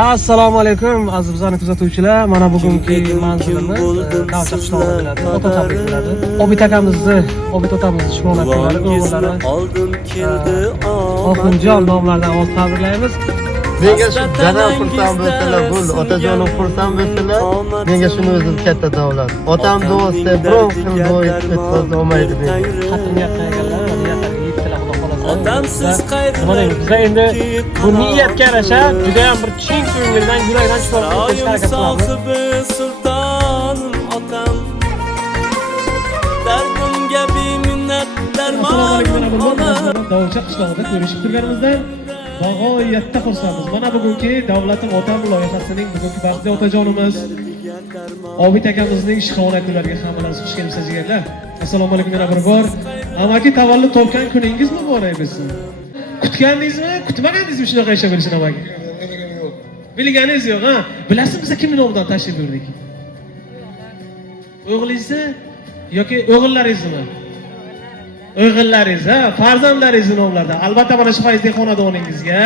Assalomu alaykum aziz bizlarni kuzatuvchilar. Mana bugungi manzilimiz Davcha qishlog'i bo'ladi. Ota tabrik bo'ladi. Obid akamizni, Obid otamizni shimolak kunlari o'g'illari Oxunjon nomlaridan olib tabriklaymiz. Menga shu janob xursand bo'lsalar, bo'ldi. Otajonim xursand bo'lsalar, menga shuni o'zi katta davlat. Otam duosi, birov qil duo etib olmaydi menga. Qattiq niyat qilganlar, niyatlarga yetdilar Xudo xolasa. Otamsiz qaytmaydi. Biz endi bu niyatga yarasha juda ham bir chin ko'ngildan, yurakdan chiqarib harakat qilamiz. Sultonim otam dardimga beminnat darmon onam. Davcha qishlog'ida ko'rishib turganimizdan g'oyatda xursandmiz. Mana bugungi Davlatim otam loyihasining bugungi baxtli otajonimiz Obid akamizning ishxona kunlariga hammalar xush kelibsiz jigarlar. Assalomu alaykum yana bir bor. Amaki tavallud topgan kuningiz muborak bo'lsin. Kutgandingizmi, kutmagandingizmi shunaqa yashab bo'lishini amaki? Bilganingiz yo'q, ha? Bilasizmi biz kimning nomidan tashrif buyurdik? O'g'lingizni yoki o'g'illaringizmi? O'g'illaringiz, ha, farzandlaringiz nomlarida. Albatta mana shu faizli xonadoningizga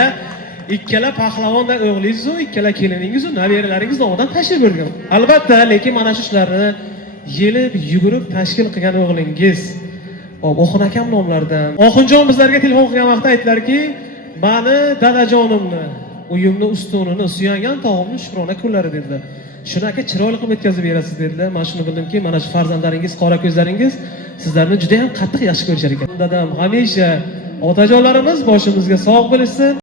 ikkala pahlavondan o'g'lingiz va ikkala keliningiz va nabiralaringiz nomidan tashrif buyurgan. Albatta, lekin mana shu ishlarni yelib, yugurib tashkil qilgan o'g'lingiz Oxun akam nomlaridan. Oxunjon bizlarga telefon qilgan vaqtda aytdilarki, "Meni dadajonimni, uyimni ustunini, suyangan tog'imni shukrona kunlari" dedilar. Shuni aka chiroyli qilib yetkazib berasiz dedilar. Men shuni bildimki, mana shu farzandlaringiz, qora ko'zlaringiz sizlarni juda ham qattiq yaxshi ko'rishar ekan. Dadam hamisha otajonlarimiz boshimizga sog' bo'lsin.